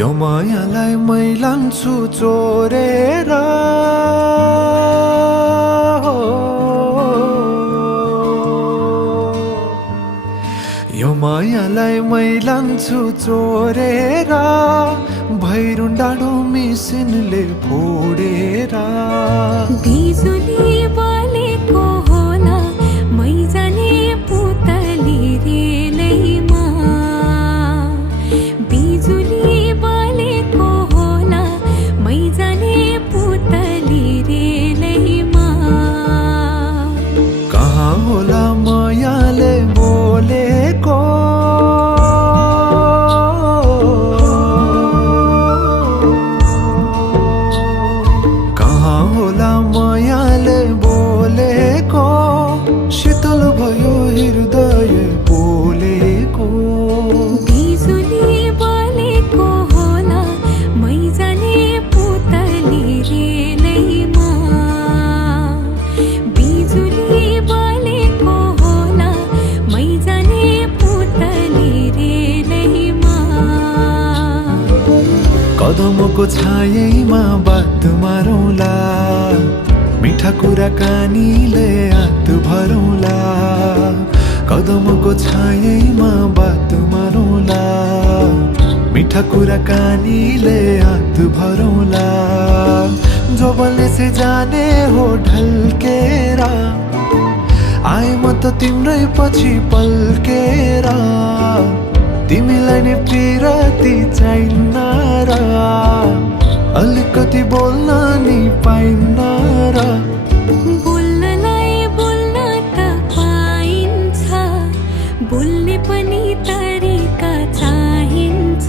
यो मायालाई मै लान्छु चोरेर यो मायालाई मै लान्छु चोरेर भैरुन डाँडो मिसिनले फोडेर बिजुली बलेको होला मै जाने पुतली रेलैमा बिजुली बलेको होला मै जाने पुतली रेलैमा कहाँ होला मायाले बोलेको कहाँ होला मायाले बोलेको शीतल भयो हृदय बोलेको बिजुली बलेको होला मै जाने पुतली रेलैमा बिजुली बलेको होला मै जाने पुतली रेलैमा कदमको छायैमा बात मारौँला मिठा कुराकानीले हात भरौँला कदमको छायैमा बात मारौँला मिठा कुराकानीले हात भरौँला जो बलले से जाने हो ढल्केर आए म त तिम्रै पछि पल्केर तिमीलाई नि पिरती चाहिन्न र अलिकति बोल्न नि पाइन्न र बोल्नलाई बोल्न त पाइन्छ बोल्ने पनि तरिका चाहिन्छ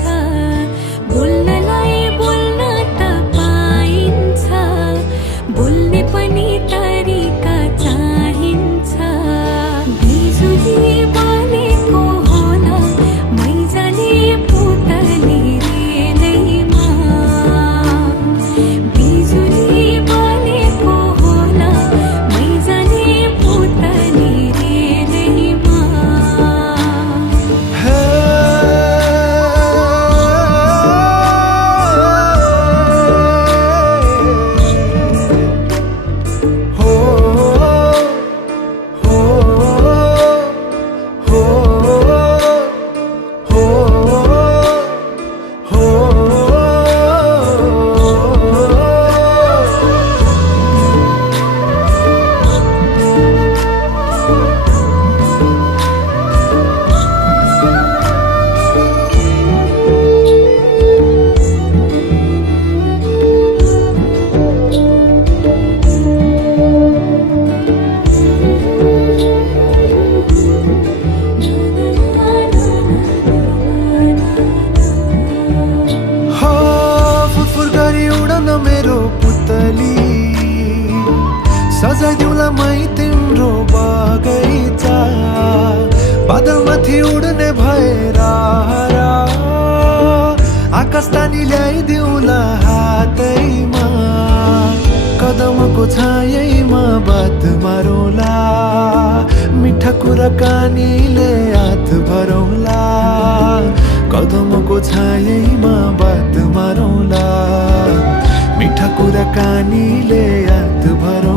बोल्नलाई बोल्न त पाइन्छ बोल्ने पनि तरिका चाहिन्छ बिजुली बलेको होला मै जाने पुतली रेलैमा बिजुली बलेको होला मै जाने पुतली रेलैमा हे हो मेरो पुतली सजाइदिउँला मै तिम्रो बगैँचा बादलमाथि उड्ने भएर आकाश तानी ल्याइदिउँला हातैमा कदमको छायैमा बात मारौँला मिठा कुराकानीले हात भरौँला कदमको छायैमा बात मारौँला मिठा कुराकानीले हात भरौँला